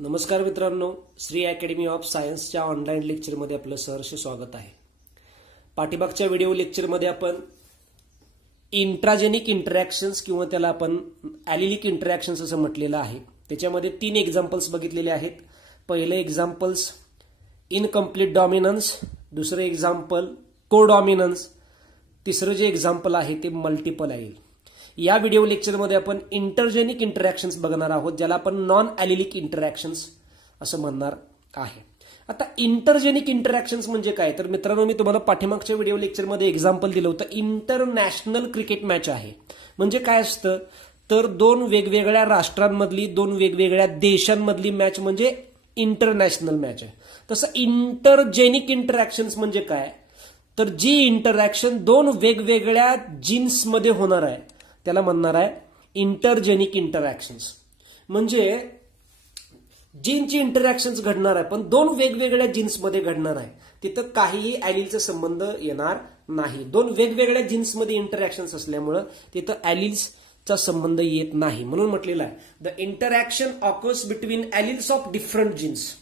नमस्कार मित्रांनो, Shri academy of सायन्सच्या ऑनलाईन लेक्चरमध्ये आपलं सहर्ष स्वागत आहे. पाठीमागच्या व्हिडिओ लेक्चरमध्ये आपण इंट्राजेनिक इंटरॅक्शन्स किंवा त्याला आपण ॲलिलिक इंटरॅक्शन्स असं म्हटलेलं आहे. त्याच्यामध्ये 3 एक्झाम्पल्स बघितलेले आहेत. पहिलं एक्झाम्पल्स इनकम्प्लीट डॉमिनन्स, दुसरं एक्झाम्पल कोडॉमिनन्स, तिसरं जे एक्झाम्पल आहे ते मल्टिपल ॲलिल. या व्हिडिओ लेक्चरमध्ये आपण इंटरजेनिक इंटरॅक्शन्स बघणार आहोत, ज्याला आपण नॉन ॲलिलिक इंटरॅक्शन्स असं म्हणणार आहे. आता इंटरजेनिक इंटरॅक्शन्स म्हणजे काय, तर मित्रांनो मी तुम्हाला पाठीमागच्या व्हिडिओ लेक्चरमध्ये एक्झाम्पल दिलं होतं. इंटरनॅशनल क्रिकेट मॅच आहे म्हणजे काय असतं, तर 2 वेगवेगळ्या राष्ट्रांमधली 2 वेगवेगळ्या देशांमधली मॅच म्हणजे इंटरनॅशनल मॅच आहे. तसं इंटरजेनिक इंटरॅक्शन्स म्हणजे काय, तर जी इंटरॅक्शन 2 वेगवेगळ्या जीन्समध्ये होणार आहे त्याला म्हणणार आहे इंटरजेनिक इंटरॅक्शन्स. म्हणजे जीनची इंटरॅक्शन्स घडणार आहे पण 2 वेगवेगळ्या जीन्समध्ये घडणार आहे, तिथं काहीही ॲलिलचा संबंध येणार नाही. 2 वेगवेगळ्या जीन्समध्ये इंटरॅक्शन्स असल्यामुळं तिथं ॲलिल्सचा संबंध येत नाही. म्हणून म्हटलेलं आहे the interaction occurs between alleles of different genes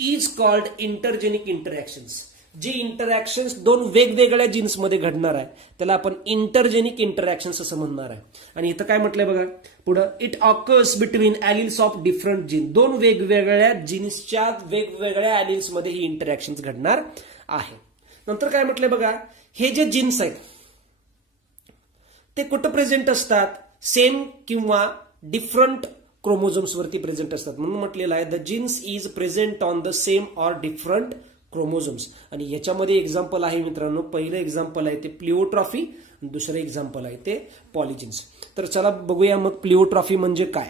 is called intergenic interactions. जी इंटरॅक्शन्स 2 वेगवेगळ्या जीन्समध्ये घडणार आहे त्याला आपण इंटरजेनिक इंटरॅक्शन्स असं म्हणणार आहे. आणि इथं काय म्हटलंय बघा पुढं, it occurs between alleles of different gene. 2 वेगवेगळ्या जीन्सच्या वेगवेगळ्या ॲलिल्समध्ये ही इंटरॅक्शन्स घडणार आहे. नंतर काय म्हटलंय बघा, हे जे जीन्स आहेत ते कुठं प्रेझेंट असतात, सेम किंवा डिफरंट क्रोमोझोम्सवरती प्रेझेंट असतात. म्हणून म्हटलेलं आहे the genes is present on the same or different chromosomes. आणि याच्यामध्ये एक्झाम्पल आहे मित्रांनो, पहिलं एक्झाम्पल आहे ते प्लिओट्रॉफी, दुसरं एक्झाम्पल आहे ते पॉलिजिन्स. तर चला बघूया मग प्लिओट्रॉफी म्हणजे काय.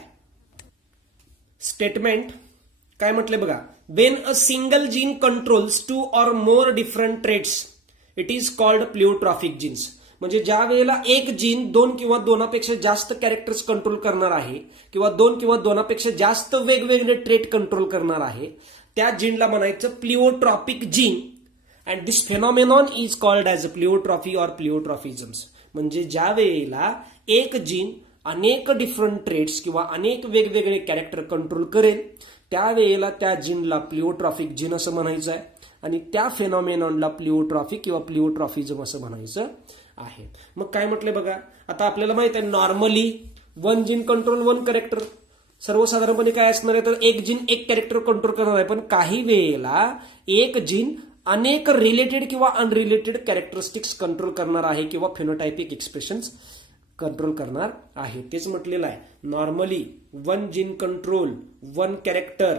स्टेटमेंट काय म्हटले बघा, when a single gene controls 2 or more different traits it is called pleiotropic genes. म्हणजे ज्या वेळेला एक जीन 2 किंवा 2पेक्षा जास्त कॅरेक्टर्स कंट्रोल करणार आहे किंवा 2 किंवा 2पेक्षा जास्त वेगवेगळे ट्रेट कंट्रोल करणार आहे त्या जीनला म्हणायचं pleiotropic gene. And this phenomenon is called as a pleiotropy or pleiotropisms. म्हणजे ज्या वेळेला एक जीन अनेक डिफरंट ट्रेट्स किंवा अनेक वेगवेगळे कॅरेक्टर कंट्रोल करेल त्यावेळेला त्या जीनला प्लिओट्रॉफिक जीन असं म्हणायचं आहे आणि त्या फेनॉमेनॉनला प्लिओट्रॉफी किंवा प्लिओट्रॉफिझम असं म्हणायचं आहे. मग काय म्हटलंय बघा, आता आपल्याला माहित आहे नॉर्मली 1 जीन कंट्रोल 1 कॅरेक्टर. सर्वसाधारणपणे काय असणार आहे, तर एक जीन एक कॅरेक्टर कंट्रोल करणार आहे, पण काही वेळेला एक जीन अनेक रिलेटेड किंवा अनरिलेटेड कॅरेक्टरिस्टिक्स कंट्रोल करणार आहे किंवा फिनोटायपिक एक्सप्रेशन्स कंट्रोल करणार आहे. तेच म्हटलेलं आहे normally 1 gene control 1 character.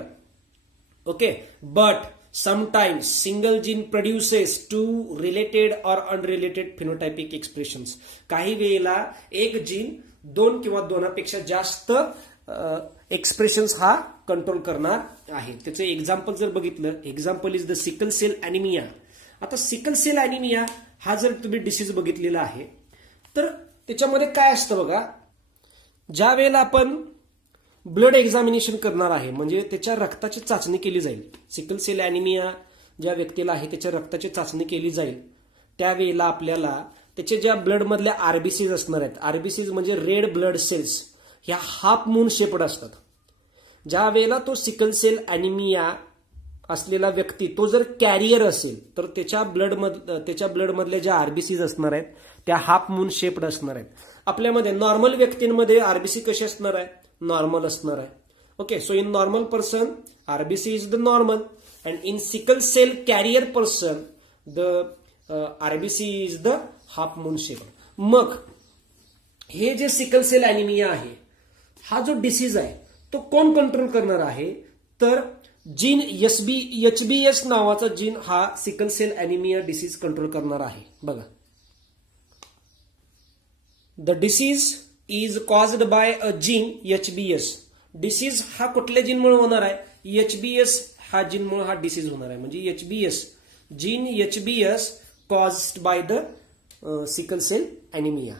Okay, but sometimes single gene produces 2 related or unrelated phenotypic expressions. काही वेळेला एक जीन 2 किंवा 2पेक्षा जास्त एक्सप्रेशन्स हा कंट्रोल करणार आहे. त्याचं एक्झाम्पल जर बघितलं, example is the sickle cell anaemia. आता सिकल सेल ॲनिमिया हा जर तुम्ही डिसीज बघितलेला आहे तर त्याच्यामध्ये काय असतं बघा, ज्या वेळेला आपण ब्लड एक्झामिनेशन करणार आहे म्हणजे त्याच्या रक्ताची चाचणी केली जाईल. सिकल सेल ॲनिमिया ज्या व्यक्तीला आहे त्याच्या रक्ताची चाचणी केली जाईल त्यावेळेला आपल्याला त्याच्या ज्या ब्लडमधल्या आरबीसीज असणार आहेत, आरबीसीज म्हणजे रेड ब्लड सेल्स, ह्या हाफ मून शेप्ड असतात. ज्या वेळेला तो सिकल सेल ॲनिमिया असलेला व्यक्ती तो जर कॅरियर असेल तर त्याच्या ब्लडमधल्या ज्या आरबीसीज असणार आहेत त्या हाफ मून शेप्ड असणार आहेत. आपल्यामध्ये नॉर्मल व्यक्तींमध्ये आरबीसी कशी असणार आहे, नॉर्मल असणार आहे. Okay, so in normal person RBC is the normal and in sickle cell carrier person the RBC is the half moon shaped. मग हे जे सिकल सेल ॲनिमिया आहे हा जो डिसीज आहे तो कोण कंट्रोल करणार आहे, तर जीन HBS नावाचा जीन हा sickle cell anaemia disease control करणार आहे. बघा, the disease is caused by a gene HBS. Disease हा कुठल्या जीनमुळे होणार आहे, HBS हा जीनमुळे हा डिसीज होणार आहे. म्हणजे HBS caused by the sickle cell anaemia.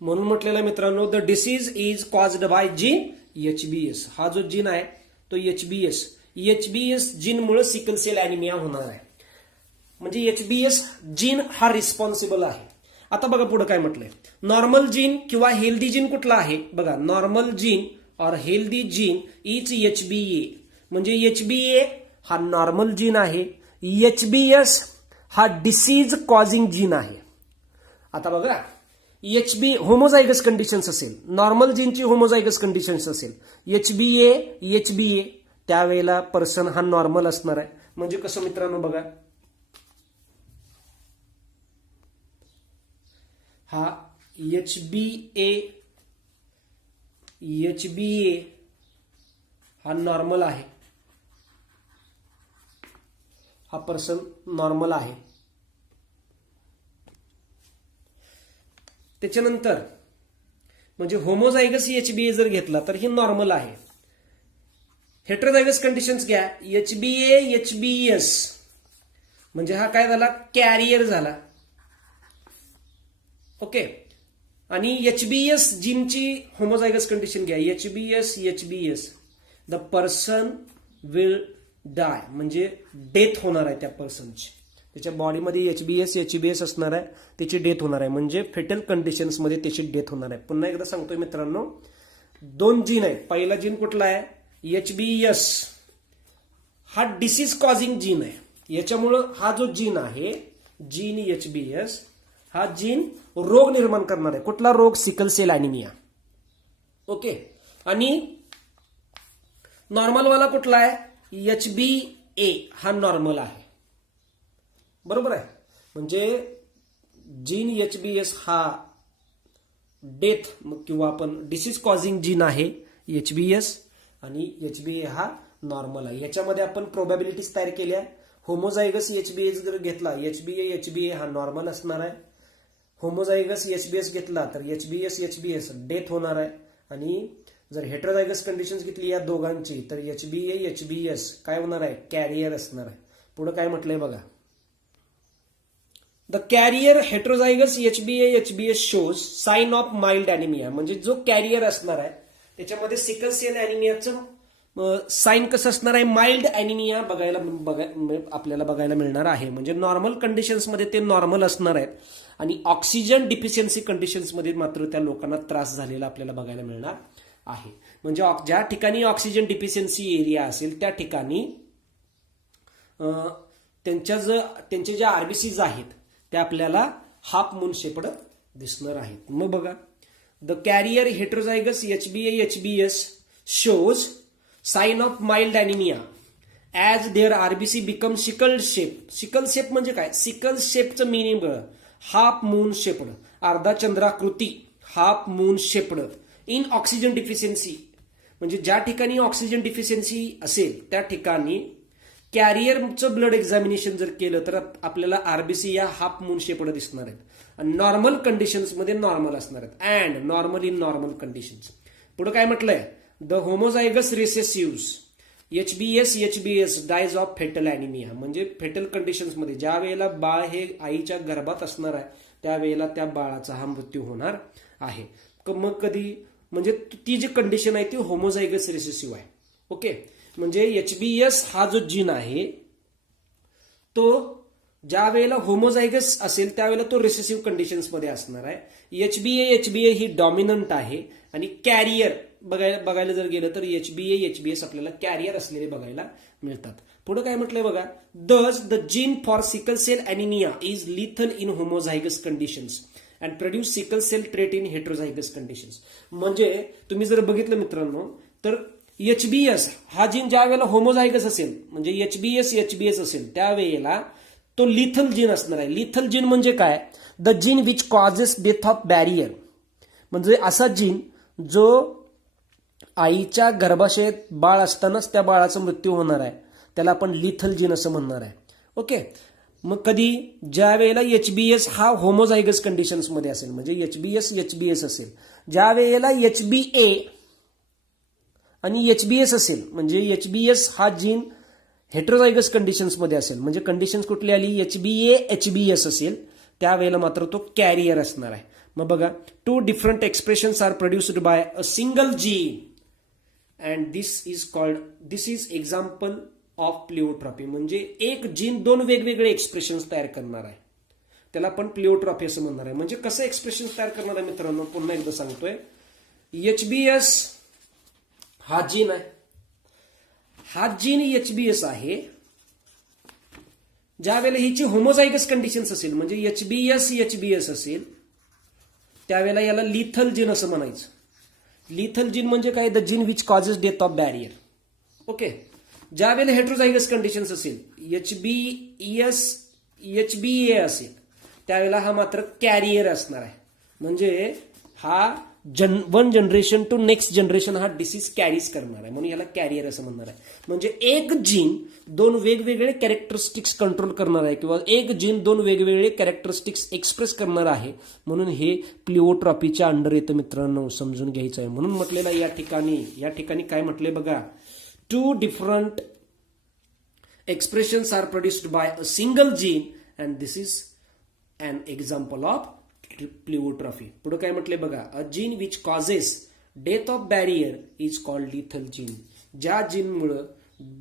म्हणून म्हटलेला मित्रांनो the disease is caused by gene HBS. हा जो जीन आहे तो HBS जीनमुळे सिकल सेल ॲनिमिया होणार आहे. म्हणजे HBS जीन हा रिस्पॉन्सिबल आहे. आता बघा पुढे काय म्हटलंय, नॉर्मल जीन किंवा हेल्दी जीन कुठला आहे बघा, नॉर्मल जीन और हेल्दी जीन इज HbA. म्हणजे HbA हा नॉर्मल जीन आहे, HbS हा डिसीज कॉझिंग जीन आहे. आता बघा, होमोझायगस कंडिशन्स असेल, नॉर्मल जीनची होमोझायगस कंडिशन्स असेल, HbA त्यावेळेला पर्सन हा नॉर्मल असणार आहे. म्हणजे कसं मित्रांनो बघा, हा HbA हा नॉर्मल आहे, हा पर्सन नॉर्मल आहे. त्याच्यानंतर म्हणजे होमोझायगस HbA जर घेतला तर हे नॉर्मल आहे. हेट्रोझायगस कंडिशन्स घ्या, HbA HbS म्हणजे हा काय झाला, कॅरियर झाला. ओके. आणि HbS जीनची होमोझायगस कंडिशन घ्या, HbS द पर्सन विल डाय म्हणजे डेथ होणार आहे त्या पर्सनची. त्याच्या बॉडीमध्ये HbS असणार आहे, त्याची डेथ होणार आहे. म्हणजे फेटल कंडिशन्समध्ये त्याची डेथ होणार आहे. पुन्हा एकदा सांगतोय मित्रांनो, 2 जीन आहेत. पहिला जीन कुठला आहे, HbS हा डिसीज कॉझिंग जीन आहे. याच्यामुळं हा जो जीन आहे, जीन HbS हा जीन रोग निर्माण करणार आहे. कुठला रोग, सिकल सेल ॲनिमिया. ओके. आणि नॉर्मलवाला कुठला आहे, HbA हा नॉर्मल आहे. बरोबर आहे. म्हणजे जीन HbS हा डेथ किंवा आपण डिसीज कॉझिंग जीन आहे HbS, आणि HbA हा नॉर्मल आहे. याच्यामध्ये आपण प्रोबॅबिलिटीज तयार केल्या. होमोझायगस HbA जर घेतला, HbA हा नॉर्मल असणार आहे. होमोझायगस HbS घेतला तर HbS डेथ होणार आहे. आणि जर हेट्रोझायगस कंडिशन्स घेतली या दोघांची तर HbA HbS काय होणार आहे, कॅरियर असणार आहे. पुढे काय म्हटलंय बघा, the carrier heterozygous HbA HbS shows sign of mild anaemia. म्हणजे जो कॅरियर असणार आहे त्याच्यामध्ये सिकल सेल ॲनिमियाचं साइन कसं असणार आहे, माइल्ड ॲनिमिया आपल्याला बघायला मिळणार आहे. म्हणजे नॉर्मल कंडिशन्समध्ये ते नॉर्मल असणार आहेत, आणि ऑक्सिजन डिफिशियन्सी कंडिशन्समध्ये मात्र त्या लोकांना त्रास झालेला आपल्याला बघायला मिळणार आहे. म्हणजे ज्या ठिकाणी ऑक्सिजन डिफिशियन्सी एरिया असेल त्या ठिकाणी त्यांचे ज्या आरबीसीज आहेत त्या आपल्याला हाफ मून शेपड दिसणार आहेत. मग बघा, the carrier heterozygous HbA HbS shows sign of mild anaemia as their RBC become sickle shape. Sickle shape म्हणजे काय, सिकल शेपचं मिनिंग हाफ मून शेपड, अर्धा चंद्राकृती, half moon shaped in oxygen deficiency. म्हणजे ज्या ठिकाणी ऑक्सिजन डिफिशियन्सी असेल त्या ठिकाणी कॅरियरचं ब्लड एक्झामिनेशन जर केलं तर आपल्याला आरबीसी या हाफ मून शेपड दिसणार आहेत. आणि नॉर्मल कंडिशन्समध्ये नॉर्मल असणार आहेत. And normal in normal conditions. पुढे काय म्हटलंय, the homozygous recessives HbS HbS dies of fatal anaemia. म्हणजे फेटल कंडिशन्समध्ये ज्या वेळेला बाळ हे आईच्या गर्भात असणार आहे त्यावेळेला त्या बाळाचा हा मृत्यू होणार आहे. मग कधी, म्हणजे ती जी कंडिशन आहे ती होमोझायगस रिसेसिव्ह आहे. ओके. म्हणजे HbS हा जो जीन आहे तो ज्या वेळेला होमोझायगस असेल त्यावेळेला तो रिसेसिव्ह कंडिशन्समध्ये असणार आहे. HbA ही डॉमिनंट आहे, आणि कॅरियर बघायला जर गेलं तर HbA HbS आपल्याला कॅरियर असलेले बघायला मिळतात. पुढे काय म्हटलंय बघा, thus the gene for sickle cell anaemia is lethal in homozygous conditions and produce sickle cell trait in heterozygous conditions. म्हणजे तुम्ही जर बघितलं मित्रांनो तर HbS हा जीन ज्या वेळेला होमोझायगस असेल, म्हणजे HbS HbS असेल त्यावेळेला तो लिथल जीन असणार आहे. लिथल जीन म्हणजे काय, the gene which causes death of barrier. म्हणजे असा जीन जो आईच्या गर्भाशयात बाळ असतानाच त्या बाळाचा मृत्यू होणार आहे, त्याला आपण लिथल जीन असं म्हणणार आहे. ओके. मग कधी, ज्या वेळेला HbS हा होमोझायगस कंडिशन्समध्ये असेल, म्हणजे HbS HbS असेल, ज्या वेळेला HbA आणि HbS असेल, म्हणजे HbS हा जीन हेट्रोझायगस कंडिशन्समध्ये असेल, म्हणजे कंडिशन्स कुठली आली, HbA HbS असेल त्यावेळेला मात्र तो कॅरियर असणार आहे. मग बघा, 2 different expressions are produced by a single gene and this is example of pleiotropy. म्हणजे एक जीन 2 वेगवेगळे एक्सप्रेशन्स तयार करणार आहे, त्याला आपण प्लिओट्रॉपी असं म्हणणार आहे. म्हणजे कसं एक्सप्रेशन्स तयार करणार आहे मित्रांनो, पुन्हा एकदा सांगतोय, HbS हा जीन आहे, हा जीन HBS आहे. ज्या वेळेला हिची होमोझायगस कंडिशन्स असेल म्हणजे HBS असेल त्यावेळेला याला लिथल जीन असं म्हणायचं. लिथल जीन म्हणजे काय? The gene which causes death of barrier. Okay. ज्या वेळेला हेट्रोझायगस कंडिशन्स असेल HBA असेल त्यावेळेला हा मात्र कॅरियर असणार आहे. म्हणजे हा one generation to next generation हा डिसीज कॅरीज करणार आहे, म्हणून याला कॅरियर असं म्हणणार आहे. म्हणजे एक जीन दोन वेगवेगळे कॅरेक्टरिस्टिक्स कंट्रोल करणार आहे किंवा एक जीन दोन वेगवेगळे कॅरेक्टरिस्टिक्स एक्सप्रेस करणार आहे, म्हणून हे प्लिओट्रॉपीच्या अंडर येतं मित्रांनो, समजून घ्यायचं आहे. म्हणून म्हटलेलं या ठिकाणी काय म्हटले बघा, 2 different expressions are produced by a single gene and this is an example of प्लिओट्रॉफी. पुढे काय म्हटले बघा, a gene which causes death of barrier is called lethal gene. ज्या जीनमुळे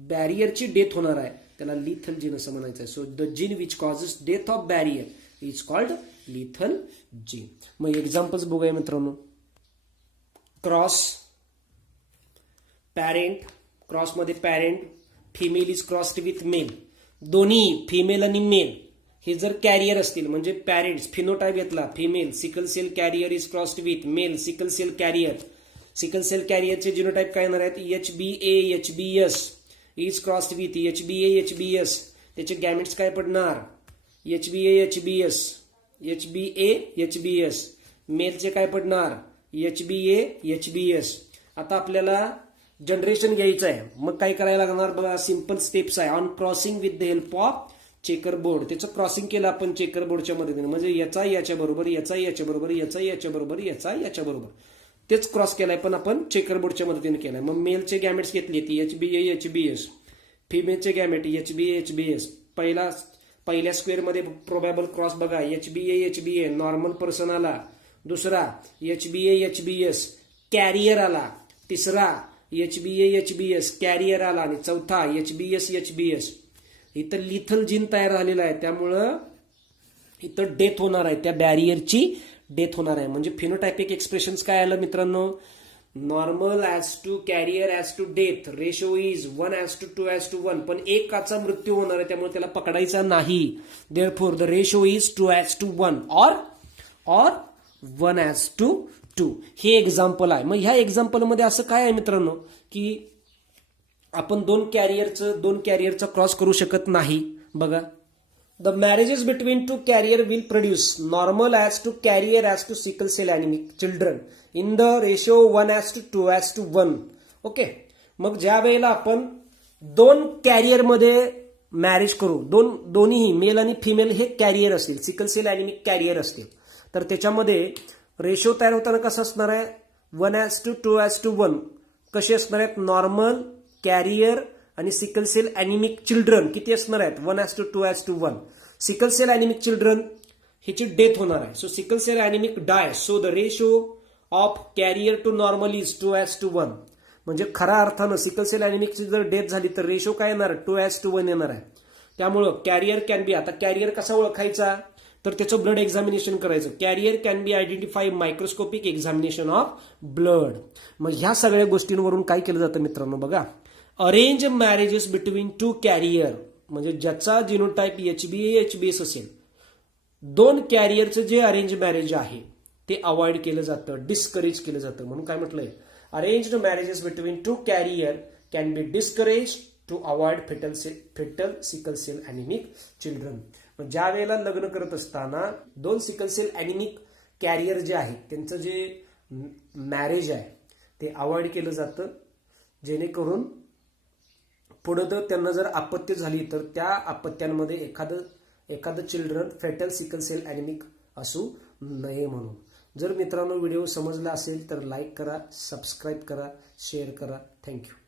बॅरियरची डेथ होणार आहे त्याला लिथल जीन असं म्हणायचं आहे. So the gene which causes death of barrier is called lethal gene. मग एक्झाम्पल्स बघूया मित्रांनो. क्रॉस, पॅरेंट, क्रॉसमध्ये parent female is crossed with male, दोन्ही फिमेल आणि मेल हे जर कॅरियर असतील म्हणजे पॅरेंट्स फिनोटाईप घेतला female, sickle cell carrier is crossed with male sickle cell carrier. Sickle cell कॅरियरचे जिनोटाईप काय येणार आहेत? HBA-HBS is crossed with HBA-HBS. त्याचे गॅमेट्स काय पडणार? HBA-HBS, HBA-HBS. मेलचे काय पडणार? HBA-HBS. आता आपल्याला जनरेशन घ्यायचं आहे, मग काय करायला लागणार बघा, सिंपल स्टेप्स आहे. On crossing with the help of checker board, त्याचं क्रॉसिंग केलं आपण चेकर बोर्डच्या मदतीने, म्हणजे याचा याच्या बरोबर, याचा याच्या बरोबर, याचा याच्या बरोबर, याचा याच्या बरोबर, तेच क्रॉस केलाय पण आपण चेकर बोर्डच्या मदतीने केलाय. मग मेलचे गॅमेट्स घेतली ती HBA-HBS, फिमेलचे गॅमेट HBA-HBS. पहिल्या स्क्वेअरमध्ये प्रोबॅबल क्रॉस बघा, HBA-HBA नॉर्मल पर्सन आला, दुसरा HBA-HBS कॅरियर आला, तिसरा HBA-HBS कॅरियर आला आणि चौथा HBS-HBS. इथं लिथल जीन तयार झालेला आहे, त्यामुळं इथं डेथ होणार आहे, त्या बॅरियरची डेथ होणार आहे. म्हणजे फिनोटायपिक एक्सप्रेशन्स काय आलं मित्रांनो, normal as to carrier as to death ratio is 1:2:1, पण एकाचा मृत्यू होणार आहे त्यामुळे त्याला पकडायचा नाही. देअरफॉर द रेशो इज 2:1 और 1:2. हे एक्झाम्पल आहे. मग ह्या एक्झाम्पलमध्ये असं काय आहे मित्रांनो की आपण दोन कॅरियरचा क्रॉस करू शकत नाही. बघा, the marriages between 2 carrier will produce normal as to carrier as two sickle cell anaemic children in the ratio 1:2:1. Okay. मग ज्या वेळेला आपण दोन कॅरियरमध्ये मॅरेज करू, दोन्हीही मेल आणि फिमेल हे कॅरियर असतील, सिकल सेल ॲनिमिक कॅरियर असतील, तर त्याच्यामध्ये रेशो तयार होताना कसं असणार आहे? 1:2:1. कसे असणार आहेत? नॉर्मल, कॅरियर आणि सिकल सेल ॲनिमिक चिल्ड्रन किती असणार आहेत? 1:2:1. सिकल सेल ॲनिमिक चिल्ड्रन ह्याची डेथ होणार आहे. So sickle cell anaemic die, so the ratio of carrier to normal is 2:1. म्हणजे खऱ्या अर्थानं सिकल सेल ॲनिमिकची जर डेथ झाली तर रेशो काय येणार? 2:1 येणार आहे. त्यामुळं कॅरियर कॅन बी, आता कॅरियर कसा ओळखायचा तर त्याचं ब्लड एक्झामिनेशन करायचं. Carrier can be identify microscopic examination of blood. मग ह्या सगळ्या गोष्टींवरून काय केलं जातं मित्रांनो बघा, अरेंज मॅरेजेस बिटवीन 2 कॅरियर, म्हणजे ज्याचा जिनोटाईप HBA-HBS असेल, 2 कॅरियरचं जे अरेंज मॅरेज आहे ते अवॉइड केलं जातं, डिस्करेज केलं जातं. म्हणून काय म्हटलंय, arranged marriages between 2 carrier can be discourage to avoid fatal sickle cell anaemic children. ज्या वेळेला लग्न करत असताना 2 सिकल सेल ॲनिमिक कॅरियर जे आहे त्यांचं जे मॅरेज आहे ते अवॉइड केलं जातं, जेणेकरून पुढं तर त्यांना जर आपत्ती झाली तर त्या आपत्त्यांमध्ये एखादं चिल्ड्रन फेटल सिकल सेल ॲनिमिक असू नये म्हणून. जर मित्रांनो व्हिडिओ समजला असेल तर लाईक करा, सबस्क्राईब करा, शेअर करा. थँक्यू.